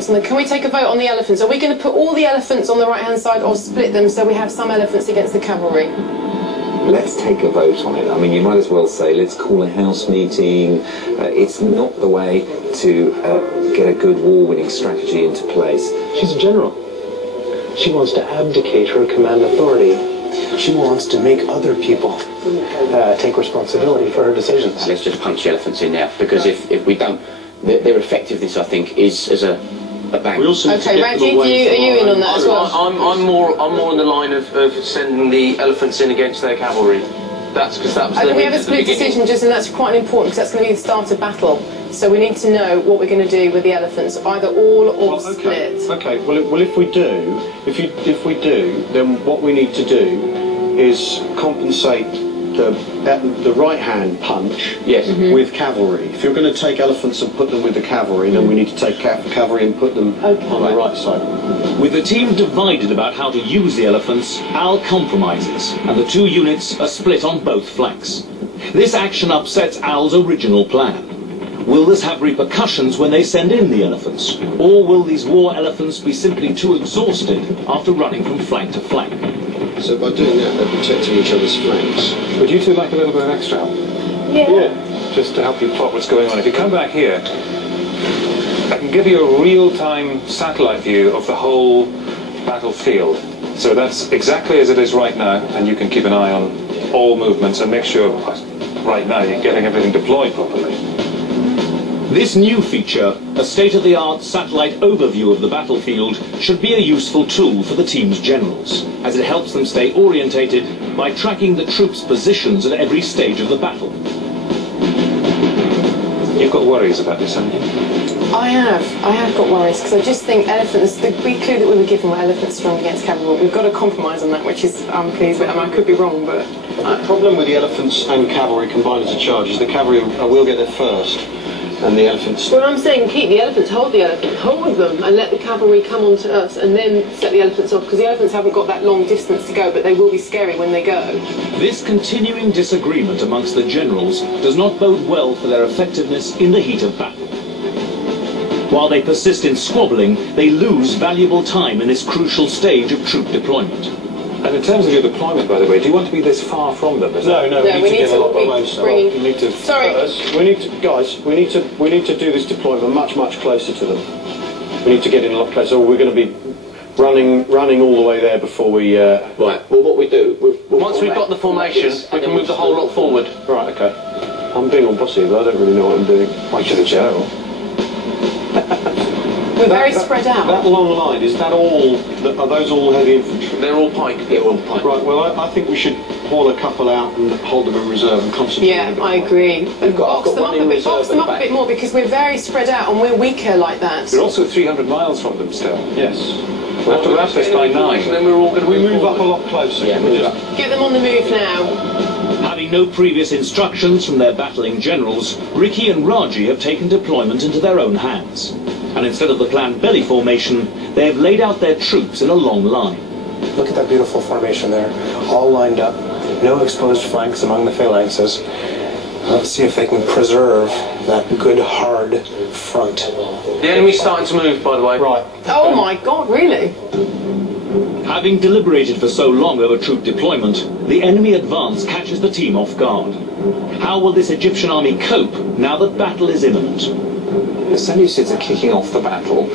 Can we take a vote on the elephants? Are we going to put all the elephants on the right-hand side or split them so we have some elephants against the cavalry? Let's take a vote on it. I mean, you might as well say, let's call a house meeting. It's not the way to get a good war-winning strategy into place. She's a general. She wants to abdicate her command authority. She wants to make other people take responsibility for her decisions. Let's just punch the elephants in now, because if we don't, their effectiveness, I think, is as a bang. Okay, Reggie, are you in on that as well? I'm more on the line of sending the elephants in against their cavalry. That's because that was. We have a split decision, just, and that's quite important because that's going to be the start of battle. So we need to know what we're going to do with the elephants, either all or split. Okay. Well, if we do, then what we need to do is compensate the right-hand punch with cavalry. If you're going to take elephants and put them with the cavalry, then we need to take cavalry and put them on the right side. With the team divided about how to use the elephants, Al compromises, and the two units are split on both flanks. This action upsets Al's original plan. Will this have repercussions when they send in the elephants? Or will these war elephants be simply too exhausted after running from flank to flank? So by doing that, they're protecting each other's flanks. Would you two like a little bit of extra help? Yeah. Just to help you plot what's going on. If you come back here, I can give you a real-time satellite view of the whole battlefield. So that's exactly as it is right now, and you can keep an eye on all movements and make sure right now you're getting everything deployed properly. This new feature, a state-of-the-art satellite overview of the battlefield, should be a useful tool for the team's generals, as it helps them stay orientated by tracking the troops' positions at every stage of the battle. You've got worries about this, haven't you? I have got worries, because I just think elephants, the big clue that we were given were elephants strong against cavalry. We've got to compromise on that, which is I'm pleased with. I mean, I could be wrong, but... The problem with the elephants and cavalry combined as a charge is the cavalry will get there first. And the elephants... Well, I'm saying keep the elephants, hold them, and let the cavalry come on to us, and then set the elephants off, because the elephants haven't got that long distance to go, but they will be scary when they go. This continuing disagreement amongst the generals does not bode well for their effectiveness in the heat of battle. While they persist in squabbling, they lose valuable time in this crucial stage of troop deployment. And in terms of your deployment, by the way, do you want to be this far from them? No, we need to get a lot closer. We need to do this deployment much closer to them. We need to get in a lot closer. Or we're going to be running all the way there before we. Right. Well, what we do, once we've got the formation, we can move the whole lot forward. Right. Okay. I'm being all bossy, but I don't really know what I'm doing. Why to the general? We're very spread out. That long line, is that all? Are those all heavy infantry? They're all pike. they're all pike. Right. Well, I think we should haul a couple out and hold them in reserve and concentrate. Yeah, I agree. And box them up a bit more, because we're very spread out and we're weaker like that. You're also 300 miles from them still. Yes. We'll have to wrap this by 9. And then we're all going to move up a lot closer. Yeah, Get them on the move now. Having no previous instructions from their battling generals, Ricky and Raji have taken deployment into their own hands. And instead of the planned belly formation, they have laid out their troops in a long line. Look at that beautiful formation there, all lined up, no exposed flanks among the phalanxes. Let's see if they can preserve that good, hard front. The enemy's starting to move, by the way. Right. Oh my God, really? Having deliberated for so long over troop deployment, the enemy advance catches the team off guard. How will this Egyptian army cope now that battle is imminent? The Seleucids are kicking off the battle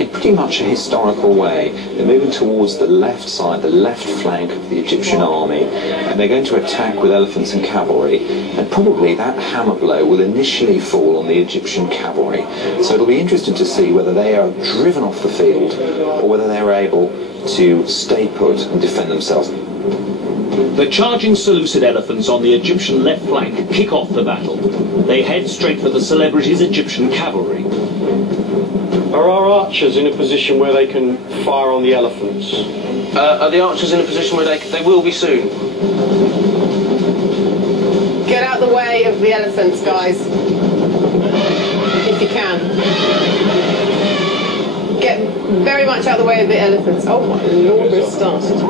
in pretty much a historical way. They're moving towards the left side, the left flank of the Egyptian army, and they're going to attack with elephants and cavalry, and probably that hammer blow will initially fall on the Egyptian cavalry. So it'll be interesting to see whether they are driven off the field or whether they're able to stay put and defend themselves. The charging Seleucid elephants on the Egyptian left flank kick off the battle. They head straight for the celebrity's Egyptian cavalry. Are our archers in a position where they can fire on the elephants? Are the archers in a position where they will be soon? Get out the way of the elephants, guys. If you can. Get very much out of the way of the elephants. Oh my Lord, we're started.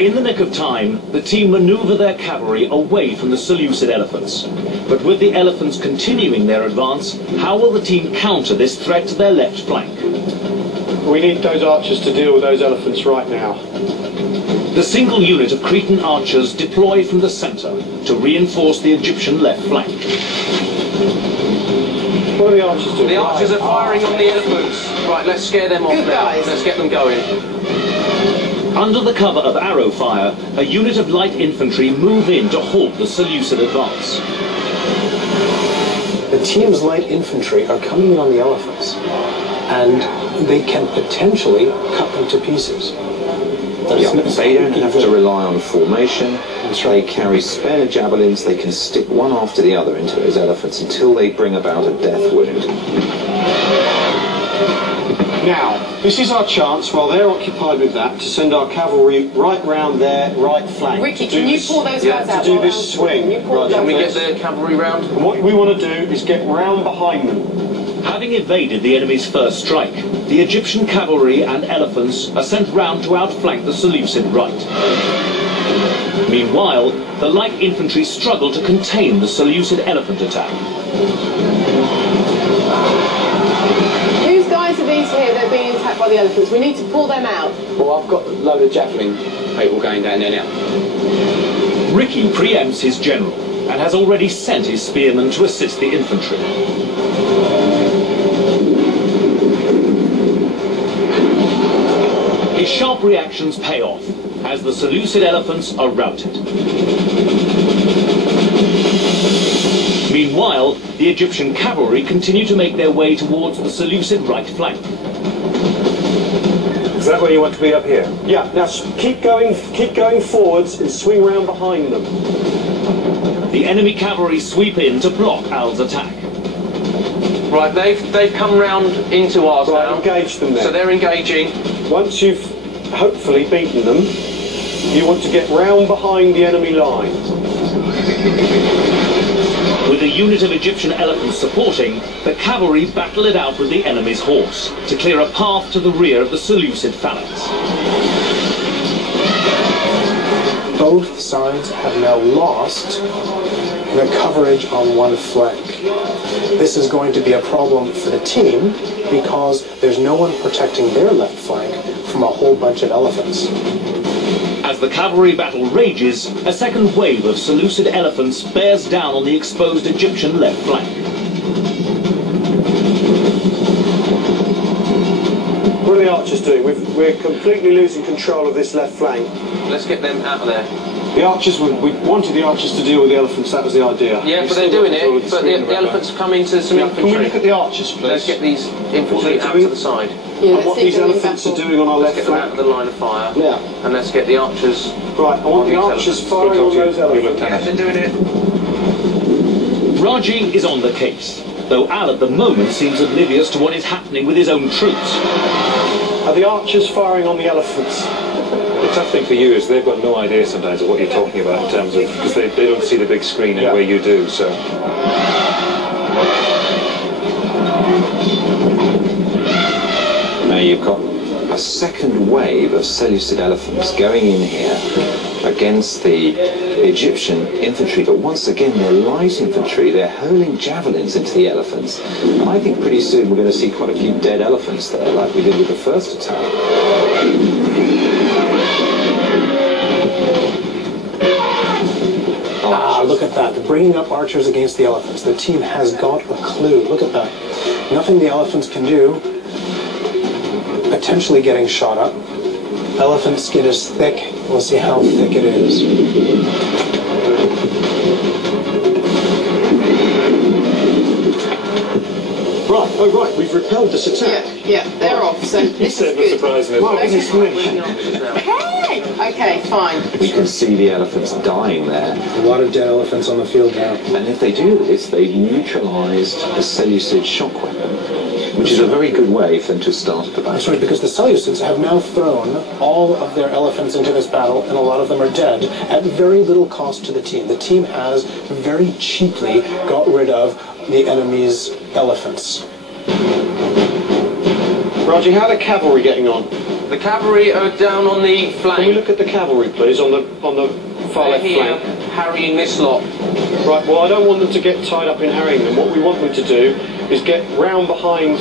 In the nick of time, the team maneuver their cavalry away from the Seleucid elephants. But with the elephants continuing their advance, how will the team counter this threat to their left flank? We need those archers to deal with those elephants right now. The single unit of Cretan archers deploy from the centre to reinforce the Egyptian left flank. What are the archers doing? The archers are firing on the elephants. Right, let's scare them off Good now. guys. Let's get them going. Under the cover of arrow fire, a unit of light infantry move in to halt the Seleucid advance. The team's light infantry are coming in on the elephants, and they can potentially cut them to pieces. Yeah, they don't have to rely on formation. They carry spare javelins. They can stick one after the other into those elephants until they bring about a death wound. Now, this is our chance, while they're occupied with that, to send our cavalry right round their right flank. Ricky, can you pull those guys out? To do this swing. Can we get the cavalry round? And what we want to do is get round behind them. Having evaded the enemy's first strike, the Egyptian cavalry and elephants are sent round to outflank the Seleucid right. Meanwhile, the light infantry struggle to contain the Seleucid elephant attack. Whose guys are these here? They're being attacked by the elephants. We need to pull them out. Well, I've got a load of javelin people going down there now. Ricky preempts his general and has already sent his spearmen to assist the infantry. His sharp reactions pay off as the Seleucid elephants are routed. Meanwhile, the Egyptian cavalry continue to make their way towards the Seleucid right flank. Is that where you want to be up here? Yeah, now keep going forwards and swing round behind them. The enemy cavalry sweep in to block Al's attack. Right, they've come round into ours now. Engage them then. So they're engaging. Once you've hopefully beaten them, you want to get round behind the enemy line. With a unit of Egyptian elephants supporting, the cavalry battle it out with the enemy's horse to clear a path to the rear of the Seleucid phalanx. Both sides have now lost the coverage on one flank. This is going to be a problem for the team because there's no one protecting their left flank from a whole bunch of elephants. As the cavalry battle rages, a second wave of Seleucid elephants bears down on the exposed Egyptian left flank. What are the archers doing? We're completely losing control of this left flank. Let's get them out of there. The archers, we wanted the archers to deal with the elephants, that was the idea. Yeah, but they're doing it, but the elephants come into some infantry. Can we look at the archers, please? Let's get these infantry out to the side. Yeah, And what these elephants are doing on our Let's left get them out flank. of the line of fire. Yeah. And let's get the archers. Right, I want the archers firing on those elephants. Yeah, they're doing it. Raji is on the case, though Al at the moment seems oblivious to what is happening with his own troops. Are the archers firing on the elephants? The tough thing for you is they've got no idea sometimes of what you're talking about in terms of, because they don't see the big screen in the way you do, so. Now you've got a second wave of Seleucid elephants going in here against the Egyptian infantry, but once again they're light infantry, they're hurling javelins into the elephants, and I think pretty soon we're going to see quite a few dead elephants there, like we did with the first attack. Look at that. They're bringing up archers against the elephants. The team has got a clue. Look at that. Nothing the elephants can do. Potentially getting shot up. Elephant skin is thick. We'll see how thick it is. Right, oh right, we've repelled this attack. Yeah, they're off, so this is good. Well, this is me. Hey! Okay, fine. You can see the elephants dying there. A lot of dead elephants on the field now. And if they do this, they've neutralised a Seleucid shock weapon, which is a very good way for them to start the That's battle. right, because the Seleucids have now thrown all of their elephants into this battle, and a lot of them are dead, at very little cost to the team. The team has very cheaply got rid of the enemy's elephants. Raji, how are the cavalry getting on? The cavalry are down on the flank. Can we look at the cavalry, please, on the far left here, flank? harrying this lot. Right, well, I don't want them to get tied up in harrying them. What we want them to do is get round behind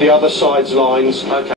the other side's lines. Okay.